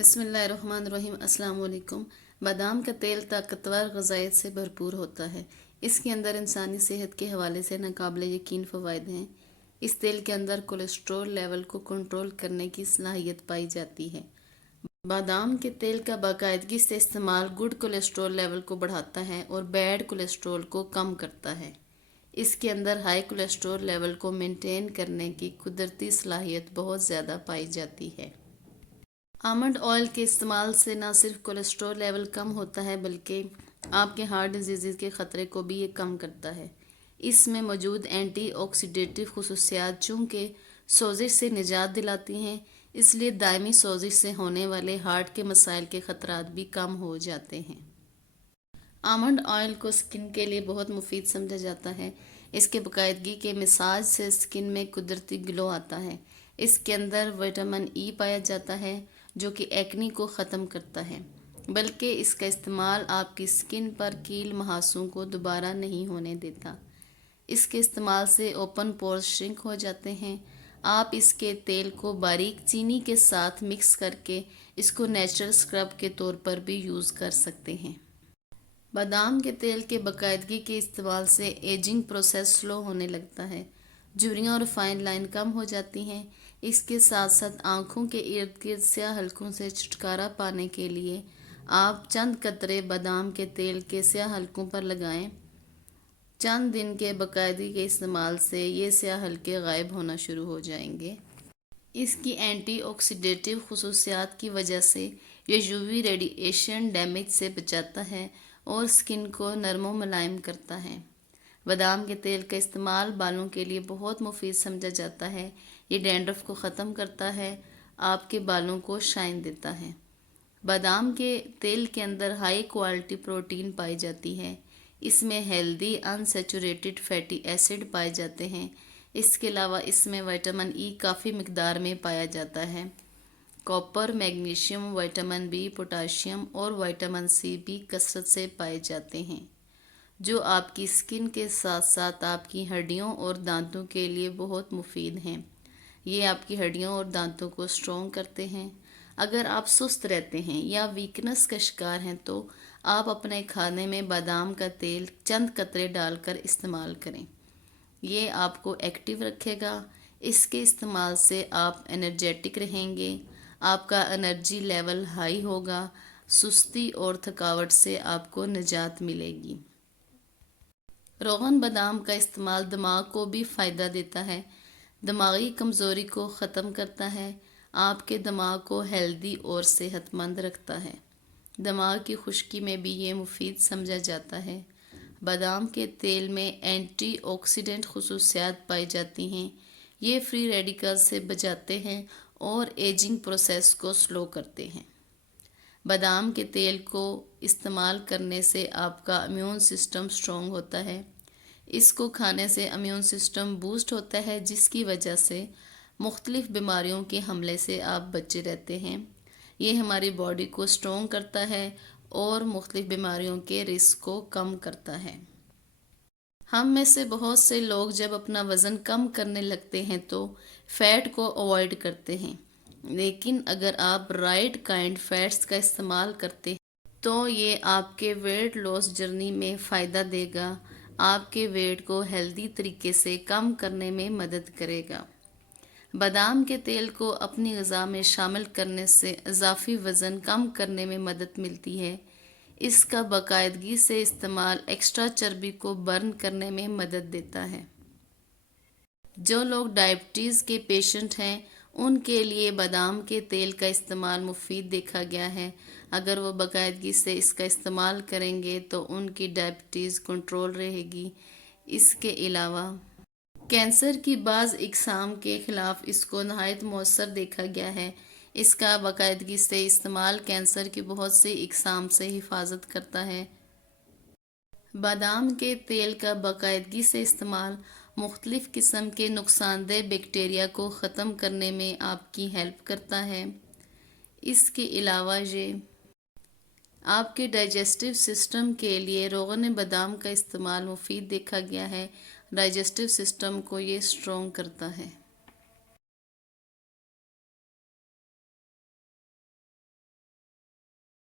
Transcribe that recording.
بسم اللہ الرحمن الرحیم۔ السلام علیکم۔ بادام کا تیل طاقتور غذائیت سے بھرپور ہوتا ہے۔ اس کے اندر انسانی صحت کے حوالے سے ناقابل یقین فوائد ہیں۔ اس تیل کے اندر کولیسٹرول لیول کو کنٹرول کرنے کی صلاحیت پائی جاتی ہے۔ بادام کے تیل کا باقاعدگی سے استعمال گڈ کولیسٹرول لیول کو بڑھاتا ہے اور بیڈ کولیسٹرول کو کم کرتا ہے۔ اس کے اندر ہائی کولیسٹرول لیول کو مینٹین کرنے کی قدرتی صلاحیت بہت زیادہ پائی جاتی ہے۔ آمنڈ آئل کے استعمال سے نہ صرف کولیسٹرول لیول کم ہوتا ہے بلکہ آپ کے ہارٹ ڈیزیز کے خطرے کو بھی یہ کم کرتا ہے۔ اس میں موجود اینٹی آکسیڈیٹیو خصوصیات چونکہ سوزش سے نجات دلاتی ہیں، اس لیے دائمی سوزش سے ہونے والے ہارٹ کے مسائل کے خطرات بھی کم ہو جاتے ہیں۔ آمنڈ آئل کو سکن کے لیے بہت مفید سمجھا جاتا ہے۔ اس کے باقاعدگی کے مساج سے سکن میں قدرتی گلو آتا ہے۔ اس کے اندر وٹامن ای پایا جاتا ہے جو کہ ایکنی کو ختم کرتا ہے، بلکہ اس کا استعمال آپ کی سکن پر کیل محاسوں کو دوبارہ نہیں ہونے دیتا۔ اس کے استعمال سے اوپن پورز شرنک ہو جاتے ہیں۔ آپ اس کے تیل کو باریک چینی کے ساتھ مکس کر کے اس کو نیچرل سکرب کے طور پر بھی یوز کر سکتے ہیں۔ بادام کے تیل کے باقاعدگی کے استعمال سے ایجنگ پروسیس سلو ہونے لگتا ہے، جھریاں اور فائن لائن کم ہو جاتی ہیں۔ اس کے ساتھ ساتھ آنکھوں کے ارد گرد سیاہ حلقوں سے چھٹکارا پانے کے لیے آپ چند قطرے بادام کے تیل کے سیاہ حلقوں پر لگائیں۔ چند دن کے باقاعدگی کے استعمال سے یہ سیاہ حلقے غائب ہونا شروع ہو جائیں گے۔ اس کی اینٹی آکسیڈیٹیو خصوصیات کی وجہ سے یہ یووی ریڈیئیشن ڈیمیج سے بچاتا ہے اور سکن کو نرم و ملائم کرتا ہے۔ بادام کے تیل کا استعمال بالوں کے لیے بہت مفید سمجھا جاتا ہے۔ یہ ڈینڈرف کو ختم کرتا ہے، آپ کے بالوں کو شائن دیتا ہے۔ بادام کے تیل کے اندر ہائی کوالٹی پروٹین پائی جاتی ہے۔ اس میں ہیلدی ان سیچوریٹڈ فیٹی ایسڈ پائے جاتے ہیں۔ اس کے علاوہ اس میں وٹامن ای کافی مقدار میں پایا جاتا ہے۔ Copper, magnesium, vitamin B, potassium اور وٹامن سی بھی کثرت سے پائے جاتے ہیں، جو آپ کی سکن کے ساتھ ساتھ آپ کی ہڈیوں اور دانتوں کے لیے بہت مفید ہیں۔ یہ آپ کی ہڈیوں اور دانتوں کو اسٹرانگ کرتے ہیں۔ اگر آپ سست رہتے ہیں یا ویکنس کا شکار ہیں تو آپ اپنے کھانے میں بادام کا تیل چند قطرے ڈال کر استعمال کریں۔ یہ آپ کو ایکٹیو رکھے گا۔ اس کے استعمال سے آپ انرجیٹک رہیں گے، آپ کا انرجی لیول ہائی ہوگا، سستی اور تھکاوٹ سے آپ کو نجات ملے گی۔ روغن بادام کا استعمال دماغ کو بھی فائدہ دیتا ہے، دماغی کمزوری کو ختم کرتا ہے، آپ کے دماغ کو ہیلدی اور صحت مند رکھتا ہے۔ دماغ کی خشکی میں بھی یہ مفید سمجھا جاتا ہے۔ بادام کے تیل میں اینٹی آکسیڈنٹ خصوصیات پائی جاتی ہیں۔ یہ فری ریڈیکل سے بچاتے ہیں اور ایجنگ پروسیس کو سلو کرتے ہیں۔ بادام کے تیل کو استعمال کرنے سے آپ کا امیون سسٹم اسٹرانگ ہوتا ہے۔ اس کو کھانے سے امیون سسٹم بوسٹ ہوتا ہے، جس کی وجہ سے مختلف بیماریوں کے حملے سے آپ بچے رہتے ہیں۔ یہ ہماری باڈی کو اسٹرانگ کرتا ہے اور مختلف بیماریوں کے رسک کو کم کرتا ہے۔ ہم میں سے بہت سے لوگ جب اپنا وزن کم کرنے لگتے ہیں تو فیٹ کو اوائڈ کرتے ہیں، لیکن اگر آپ رائٹ کائنڈ فیٹس کا استعمال کرتے ہیں تو یہ آپ کے ویٹ لاس جرنی میں فائدہ دے گا، آپ کے ویٹ کو ہیلدی طریقے سے کم کرنے میں مدد کرے گا۔ بادام کے تیل کو اپنی غذا میں شامل کرنے سے اضافی وزن کم کرنے میں مدد ملتی ہے۔ اس کا باقاعدگی سے استعمال ایکسٹرا چربی کو برن کرنے میں مدد دیتا ہے۔ جو لوگ ڈائبٹیز کے پیشنٹ ہیں ان کے لیے بادام کے تیل کا استعمال مفید دیکھا گیا ہے۔ اگر وہ باقاعدگی سے اس کا استعمال کریں گے تو ان کی ڈائبٹیز کنٹرول رہے گی۔ اس کے علاوہ کینسر کی بعض اقسام کے خلاف اس کو نہایت مؤثر دیکھا گیا ہے۔ اس کا باقاعدگی سے استعمال کینسر کی بہت سی اقسام سے حفاظت کرتا ہے۔ بادام کے تیل کا باقاعدگی سے استعمال مختلف قسم کے نقصان دہ بیکٹیریا کو ختم کرنے میں آپ کی ہیلپ کرتا ہے۔ اس کے علاوہ یہ آپ کے ڈائجسٹو سسٹم کے لیے روغن بادام کا استعمال مفید دیکھا گیا ہے۔ ڈائجسٹو سسٹم کو یہ اسٹرانگ کرتا ہے۔